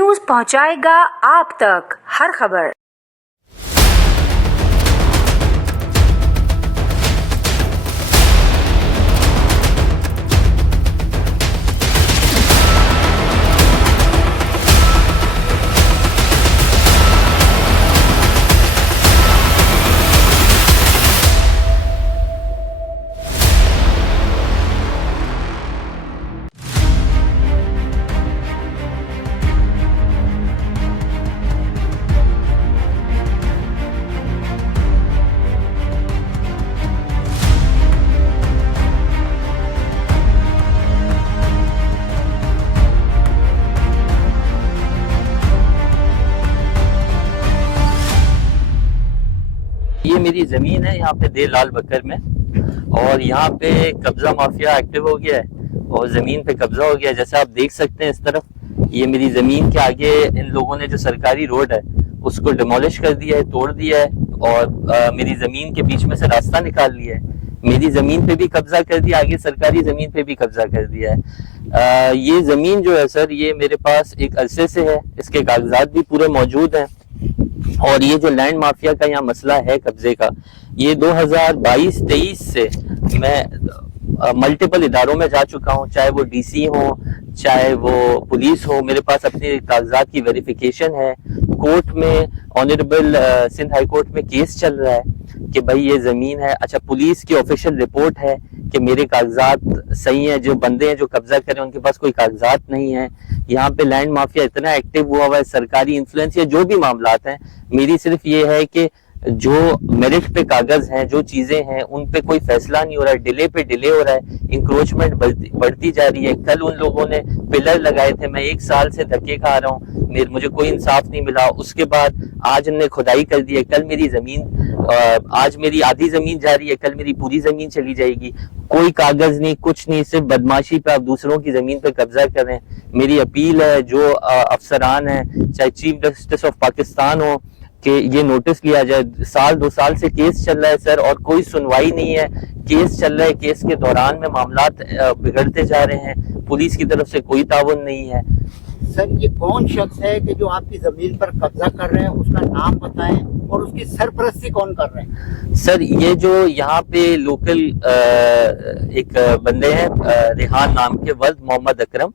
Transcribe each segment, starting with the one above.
News पहुंचाएगा आप तक हर खबर। ये मेरी ज़मीन है यहाँ पे दे लाल बकर में, और यहाँ पे कब्ज़ा माफिया एक्टिव हो गया है और ज़मीन पे कब्ज़ा हो गया है। जैसे आप देख सकते हैं इस तरफ ये मेरी ज़मीन के आगे इन लोगों ने जो सरकारी रोड है उसको डिमोलिश कर दिया है, तोड़ दिया है, और मेरी ज़मीन के बीच में से रास्ता निकाल लिया है। मेरी ज़मीन पे भी कब्ज़ा कर दिया, आगे सरकारी ज़मीन पे भी कब्ज़ा कर दिया है। ये ज़मीन जो है सर, ये मेरे पास एक अरसे से है, इसके कागजात भी पूरे मौजूद हैं। और ये जो लैंड माफिया का यहाँ मसला है कब्जे का, ये 2022-23 से मैं मल्टीपल इदारों में जा चुका हूँ, चाहे वो डीसी हो, चाहे वो पुलिस हो। मेरे पास अपने कागजात की वेरिफिकेशन है। कोर्ट में ऑनरेबल सिंध हाई कोर्ट में केस चल रहा है कि भाई ये ज़मीन है। अच्छा, पुलिस की ऑफिशियल रिपोर्ट है कि मेरे कागजात सही हैं, जो बंदे हैं जो कब्जा करें उनके पास कोई कागजात नहीं है। यहाँ पे लैंड माफिया इतना एक्टिव हुआ है, सरकारी इन्फ्लुएंस या जो भी मामलात हैं, मेरी सिर्फ ये है कि जो मेरिट पे कागज हैं, जो चीजें हैं, उन पे कोई फैसला नहीं हो रहा है, डिले पे डिले हो रहा है, इंक्रोचमेंट बढ़ती जा रही है। कल उन लोगों ने पिलर लगाए थे, मैं 1 साल से धक्के खा रहा हूँ, मुझे कोई इंसाफ नहीं मिला। उसके बाद आज उन्होंने खुदाई कर दी है, कल मेरी जमीन, आज मेरी आधी जमीन जा रही है, कल मेरी पूरी जमीन चली जाएगी। कोई कागज नहीं, कुछ नहीं, सिर्फ बदमाशी पे आप दूसरों की जमीन पे कब्जा करें। मेरी अपील है जो अफसरान हैं, चाहे चीफ जस्टिस ऑफ पाकिस्तान हो, कि ये नोटिस लिया जाए। 1-2 साल से केस चल रहा है सर और कोई सुनवाई नहीं है। केस चल रहा है, केस के दौरान में मामलात बिगड़ते जा रहे हैं, पुलिस की तरफ से कोई ताउन नहीं है। सर, ये कौन शख्स है कि जो आपकी जमीन पर कब्जा कर रहे हैं, उसका नाम बताएं और उसकी सरपरस्ती कौन कर रहे हैं? सर, ये जो यहाँ पे लोकल एक बंदे हैं, रेहान नाम के, वल्द मोहम्मद अकरम,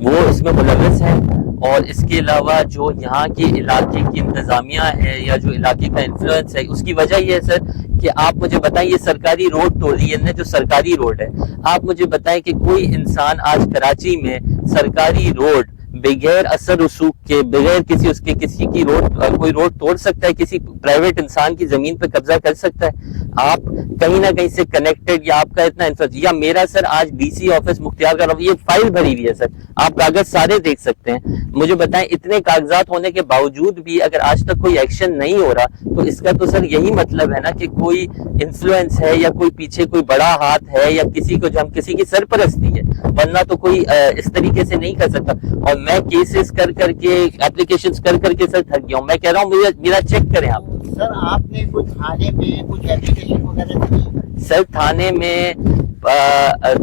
वो इसमें मुलव्विस हैं। और इसके अलावा जो यहाँ के इलाके की इंतजामिया है या जो इलाके का इन्फ्लुएंस है, उसकी वजह ये है सर कि आप मुझे बताएं, ये सरकारी रोड तोड़ रही है, जो सरकारी रोड है, आप मुझे बताएं कि कोई इंसान आज कराची में सरकारी रोड बगैर असर रसूख के, बगैर किसी की रोड, कोई रोड तोड़ सकता है? किसी प्राइवेट इंसान की जमीन पे कब्जा कर सकता है? आप कहीं ना कहीं से कनेक्टेड, या आपका इतना इंफ्लुएंस, या मेरा सर आज डीसी ऑफिस मुख्तियार का ये फाइल भरी हुई है सर, आप कागज सारे देख सकते हैं। मुझे बताएं, इतने कागजात होने के बावजूद भी अगर आज तक कोई एक्शन नहीं हो रहा, तो इसका तो सर यही मतलब है ना कि कोई इन्फ्लुएंस है या कोई पीछे कोई बड़ा हाथ है, या किसी को, जो हम किसी की सरपरस्ती है, वरना तो कोई इस तरीके से नहीं कर सकता। और मैं केसेस कर करके, एप्लीकेशंस कर करके सर थक गया हूँ। मैं कह रहा हूँ मेरा चेक करें आप। सर, आपने कुछ थाने में कुछ एप्लीकेशन वगैरह दी? सर, थाने में,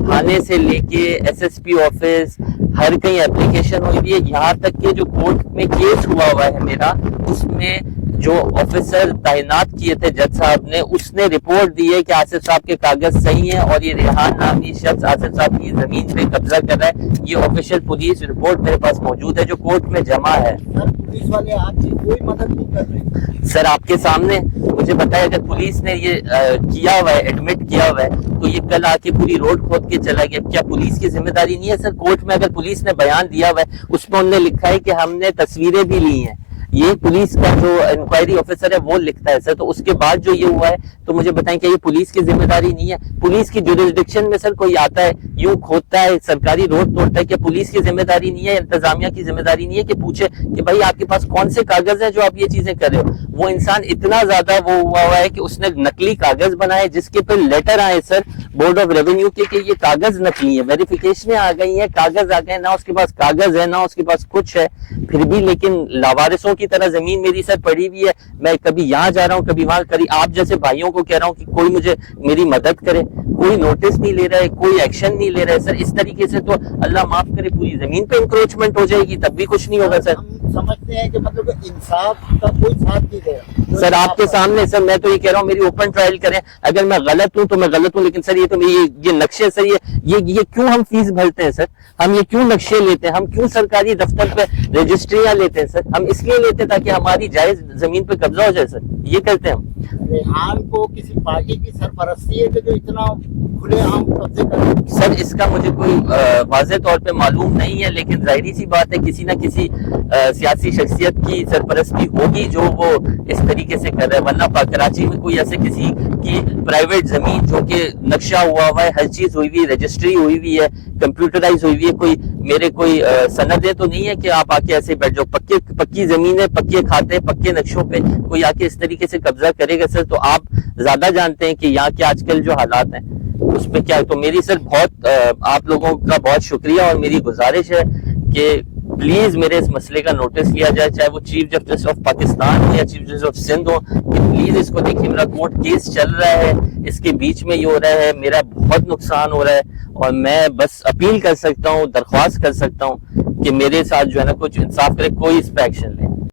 थाने से लेके एसएसपी ऑफिस, हर कहीं एप्लीकेशन हुई है। यहाँ तक कि जो कोर्ट में केस हुआ है मेरा, उसमें जो ऑफिसर तैनात किए थे जज साहब ने, उसने रिपोर्ट दी है कि आसिफ साहब के कागज सही हैं और ये रेहान नामी शख्स आसिफ साहब की जमीन पे कब्जा कर रहा है। ये ऑफिशियल पुलिस रिपोर्ट मेरे पास मौजूद है जो कोर्ट में जमा है। सर, पुलिस वाले आपकी कोई मदद नहीं कर रहे? सर, आपके सामने मुझे बताया, अगर पुलिस ने ये किया हुआ है, एडमिट किया हुआ है, तो ये कल आके पूरी रोड खोद के चला गया। क्या पुलिस की जिम्मेदारी नहीं है सर? कोर्ट में अगर पुलिस ने बयान दिया हुआ है, उसमें उन्होंने लिखा है कि हमने तस्वीरें भी ली हैं, ये पुलिस का जो इंक्वायरी ऑफिसर है वो लिखता है सर। तो उसके बाद जो ये हुआ है, तो मुझे बताएं कि ये पुलिस की जिम्मेदारी नहीं है? पुलिस की जुरिसडिक्शन में सर कोई आता है, यूं खोदता है, सरकारी रोड तोड़ता है, क्या पुलिस की जिम्मेदारी नहीं है, इंतजामिया की जिम्मेदारी नहीं है कि पूछे कि भाई आपके पास कौन से कागज है जो आप ये चीजें कर रहे हो? वो इंसान इतना ज्यादा वो हुआ है कि उसने नकली कागज बनाए जिसके पे लेटर आए सर, بورڈ آف ریونیو کے کہ یہ کاغذ نکلی ہے, ویریفیکیشنیں آ گئی ہیں, کاغذ آ گئے, نہ اس کے پاس کاغذ ہے نہ اس کے پاس کچھ ہے, پھر بھی لیکن لاوارثوں کی طرح زمین میری سر پڑی ہوئی ہے. میں کبھی یہاں جا رہا ہوں کبھی وہاں, آپ جیسے بھائیوں کو کہہ رہا ہوں کہ کوئی مجھے میری مدد کرے, کوئی نوٹس نہیں لے رہا ہے, کوئی ایکشن نہیں لے رہا ہے سر. اس طریقے سے تو اللہ معاف کرے پوری زمین پہ انکروچمنٹ ہو جائے گی, تب بھی کچھ نہیں ہوگا سر. ہم سمجھتے ہیں کہ مطلب انصاف کا کوئی ساتھ نہیں دے رہا سر آپ کے سامنے سر میں تو یہ کہہ رہا ہوں میری اوپن ٹرائل کریں, اگر میں غلط ہوں تو میں غلط ہوں, لیکن سر یہ تو یہ نقشے سر یہ کیوں ہم فیس بھرتے ہیں سر, ہم یہ کیوں نقشے لیتے ہیں, ہم کیوں سرکاری دفتر پہ رجسٹریاں لیتے ہیں سر, ہم اس لیے لیتے ہیں تاکہ ہماری جائز زمین پہ قبضہ ہو جائے سر, یہ کرتے ہیں ہم. ریحان کو کسی پارٹی کی سرپرستی ہے کہ جو اتنا کھلے عام قبضے کر سر اس کا مجھے کوئی واضح طور پہ معلوم نہیں ہے, لیکن ظاہری سی بات ہے کسی نہ کسی سیاسی شخصیت کی سرپرستی ہوگی جو وہ اس طریقے سے کر رہا ہے, ورنہ کراچی میں کوئی ایسے کسی کی پرائیویٹ زمین جو کہ نقشہ ہوا ہوا ہے, ہر چیز ہوئی ہوئی ہے, رجسٹری ہوئی ہوئی ہے, کمپیوٹرائز ہوئی ہوئی ہے, کوئی میرے کوئی سندیں تو نہیں ہے کہ آپ آ کے ایسے بیٹھ جاؤ. پکی زمینیں, پکے کھاتے, پکے نقشوں پہ کوئی آ کے اس طریقے سے قبضہ کرے گا سر, تو آپ زیادہ جانتے ہیں کہ یہاں کے آج کل جو حالات ہیں اس پہ کیا. تو میری سر بہت آپ لوگوں کا بہت شکریہ, اور میری گزارش ہے کہ پلیز میرے اس مسئلے کا نوٹس لیا جائے, چاہے وہ چیف جسٹس آف پاکستان ہو یا چیف جسٹس آف سندھ ہو, کہ پلیز اس کو دیکھیے. میرا کورٹ کیس چل رہا ہے, اس کے بیچ میں یہ ہو رہا ہے, میرا بہت نقصان ہو رہا ہے, اور میں بس اپیل کر سکتا ہوں, درخواست کر سکتا ہوں کہ میرے ساتھ جو ہے نا کچھ انصاف کرے, کوئی اس پہ ایکشن لے.